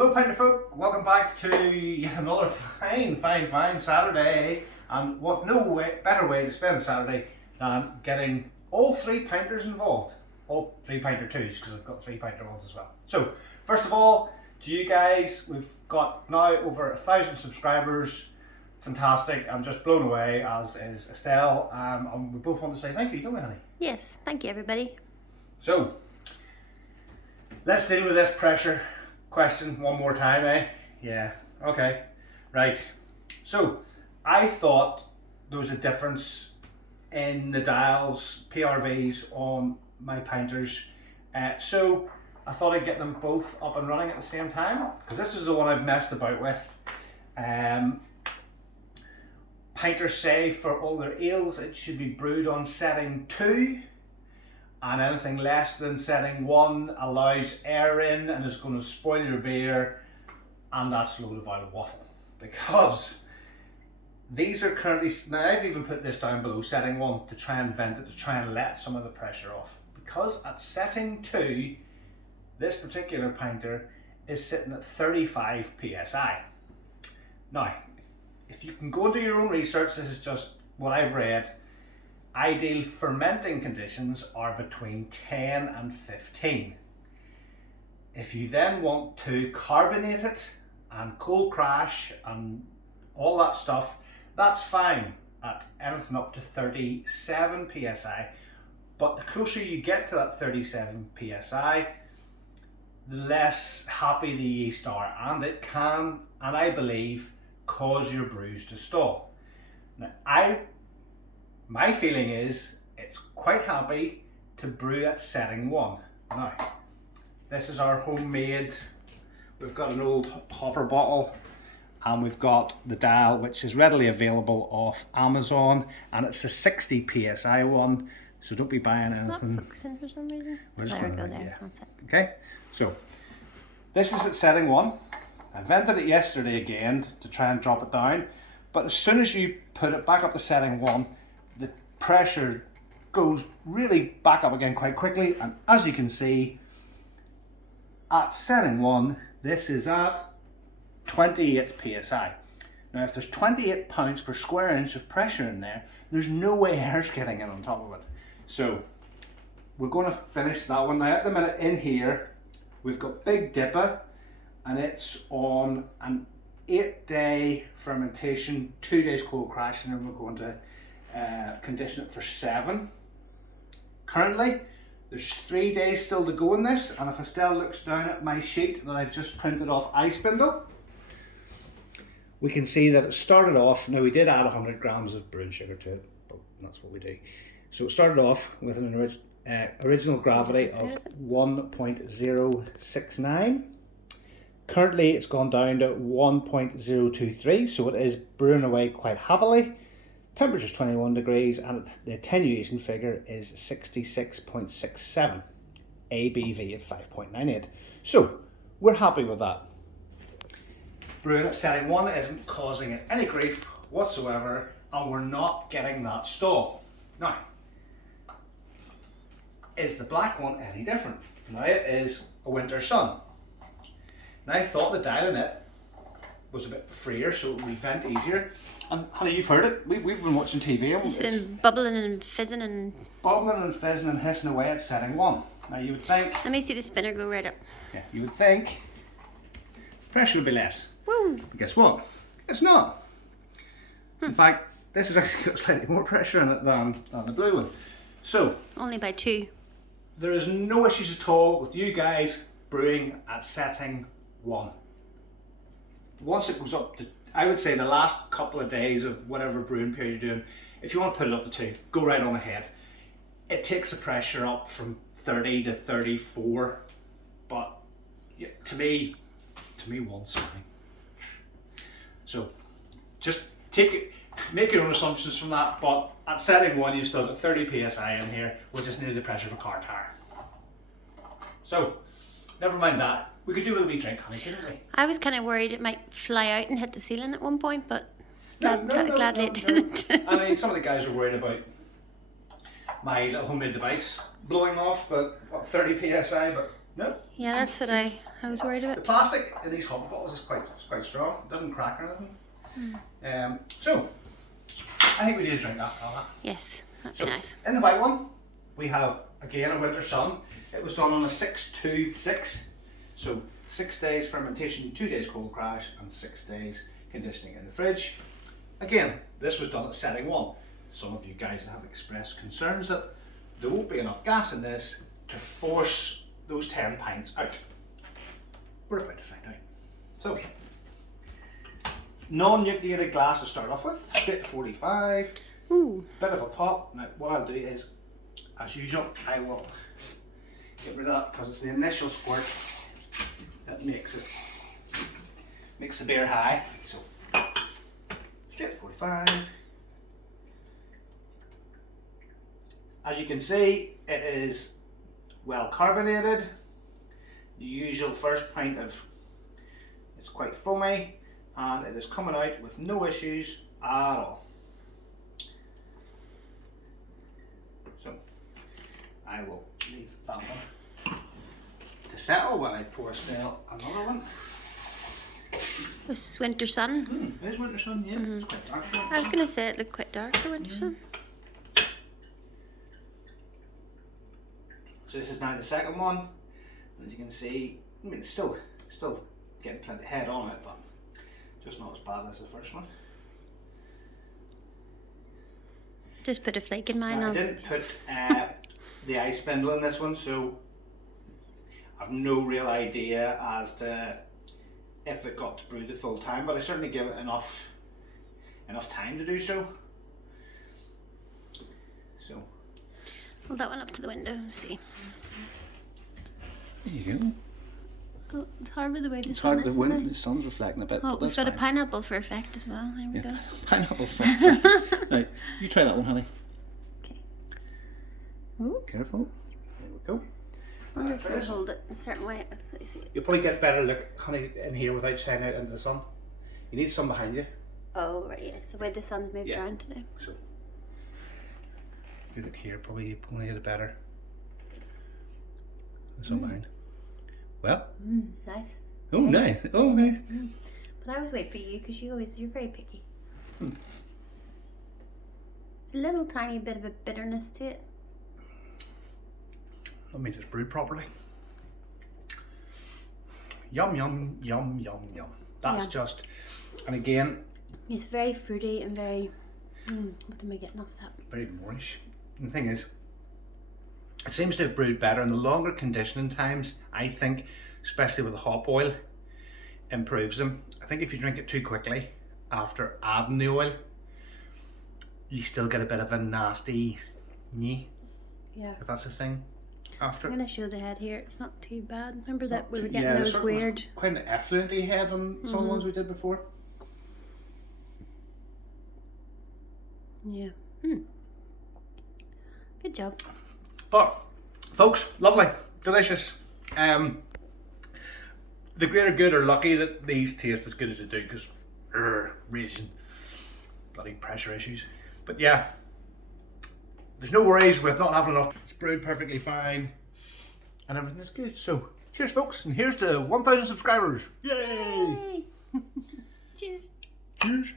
Hello Pinter folk, welcome back to yet another fine Saturday, and what better way to spend a Saturday than getting all three Pinters involved. All three Pinter 2s, because I've got three Pinter 1s as well. So, first of all, to you guys, we've got now over 1,000 subscribers. Fantastic, I'm just blown away, as is Estelle, and we both want to say thank you, don't we, honey? Yes, thank you everybody. So, let's deal with this pressure question one more time, eh? Yeah, okay, right. So, I thought there was a difference in the dials, PRVs on my Pinters. So, I thought I'd get them both up and running at the same time, because this is the one I've messed about with. Pinters say for all their ales it should be brewed on setting 2, and anything less than setting 1 allows air in and is going to spoil your beer, and that's a load of oil waffle, because these are currently, now I've even put this down below setting 1 to try and vent it, to try and let some of the pressure off, because at setting 2 this particular Pinter is sitting at 35 psi. Now if you can go and do your own research, this is just what I've read. Ideal fermenting conditions are between 10 and 15. If you then want to carbonate it and cold crash and all that stuff, that's fine at anything up to 37 psi. But the closer you get to that 37 psi, the less happy the yeast are, and it can, and I believe, cause your brews to stall. Now, my feeling is it's quite happy to brew at setting 1. Now, this is our homemade, we've got an old hopper bottle, and we've got the dial, which is readily available off Amazon, and it's a 60 psi one, so don't be buying anything. Not focusing for some reason. We're just There we going go, to, there. yeah. That's it. Okay, so this is at setting 1. I vented it yesterday again to try and drop it down, but as soon as you put it back up to setting 1, the pressure goes really back up again quite quickly, and as you can see, at setting 1, this is at 28 psi. Now if there's 28 pounds per square inch of pressure in there, there's no way air's getting in on top of it. So we're going to finish that one. Now at the minute in here, we've got Big Dipper, and it's on an 8-day fermentation, 2 days cold crash, and then we're going to condition it for 7. Currently, there's 3 days still to go in this, and if Estelle looks down at my sheet that I've just printed off Icebindle, we can see that it started off, now we did add 100 grams of brewing sugar to it, but that's what we do. So it started off with an original gravity of 1.069. Currently it's gone down to 1.023, so it is brewing away quite happily. Temperature is 21 degrees and the attenuation figure is 66.67, ABV of 5.98. So we're happy with that. Brewing at setting 1 isn't causing it any grief whatsoever, and we're not getting that stall. Now, is the black one any different? Now it is a winter sun. Now I thought the dial in it was a bit freer, so it would vent easier. And honey, you've heard it. We've been watching TV. And It's been bubbling and fizzing and... bubbling and fizzing and hissing away at setting 1. Now you would think... Let me see the spinner go right up. Yeah, you would think pressure would be less. Woo! But guess what? It's not. In fact, this has actually got slightly more pressure in it than the blue one. So, Only by 2. there is no issues at all with you guys brewing at setting 1. Once it goes up to, I would say the last couple of days of whatever brewing period you're doing, if you want to put it up to 2, go right on ahead. It takes the pressure up from 30 to 34, but yeah, to me 1's fine. So just make your own assumptions from that, but at setting 1 you've still got 30 psi in here, which is nearly the pressure of a car tire. So never mind that. We could do with a wee drink, honey, couldn't we? I was kind of worried it might fly out and hit the ceiling at one point, but gladly it no. didn't. I mean, some of the guys were worried about my little homemade device blowing off, but what, 30 psi, but No? Yeah, that's what I was worried The about. plastic in these hot bottles is quite strong. It doesn't crack or anything. So, I think we need a drink after all that. Yes, that'd be nice. In the white one, we have again a winter sun. It was done on a 6-2-6. So 6 days fermentation, 2 days cold crash, and 6 days conditioning in the fridge. Again, this was done at setting 1. Some of you guys have expressed concerns that there won't be enough gas in this to force those 10 pints out. We're about to find out. So, non-nucleated glass to start off with, bit 45. Ooh. Bit of a pop. Now what I'll do is, as usual, I will get rid of that because it's the initial squirt that makes the beer high. So straight to 45. As you can see, it is well carbonated. The usual first pint it's quite foamy, and it is coming out with no issues at all. So I will leave that one to settle while I pour still another one. This is winter sun. It is winter sun, yeah. It's quite dark. I was going to say it looked quite dark for winter sun. So this is now the second one. As you can see, I mean, it's still getting plenty of head on it, but just not as bad as the first one. Just put a flake in mine. Now, I didn't put the ice spindle in this one, so I've no real idea as to if it got to brew the full time, but I certainly give it enough time to do so. So Hold that one up to the window and see. there you go. Oh, it's hard with the way the It's sun hard, is. the sun's reflecting a bit. Oh, but we've that's got a fine. pineapple for effect as well. There we go. Pineapple fruit. Right, you try that one, honey. Okay. Ooh. Careful. There we go. I wonder if we hold it a certain way. Let me see. You'll probably get a better look, honey, in here without shining out into the sun. You need sun behind you. Oh, right, yes. The way the sun's moved around today. So, if you look here, probably you probably get a better sun behind. Well. Nice. Oh, nice. Oh, nice. But I always wait for you because you're very picky. It's a little tiny bit of a bitterness to it. That means it's brewed properly. Yum, yum, yum, yum, yum. That's just, and again, It's very fruity and very. What am I getting off that? very moreish. And the thing is, it seems to have brewed better, and the longer conditioning times, I think, especially with the hop oil, improves them. I think if you drink it too quickly after adding the oil, you still get a bit of a nasty nyeh, Yeah. if that's a thing, after I'm it. going to show the head here. It's not too bad. Remember that we were Yeah, getting there those certainly was weird. quite an effluenty head on some of the ones we did before. Yeah. Good job. But, folks, lovely, delicious. The greater good are lucky that these taste as good as they do, because raging bloody pressure issues. But yeah, there's no worries with not having enough. It's brewed perfectly fine, and everything is good. So, cheers, folks, and here's to 1,000 subscribers. Yay! Yay! Cheers. Cheers.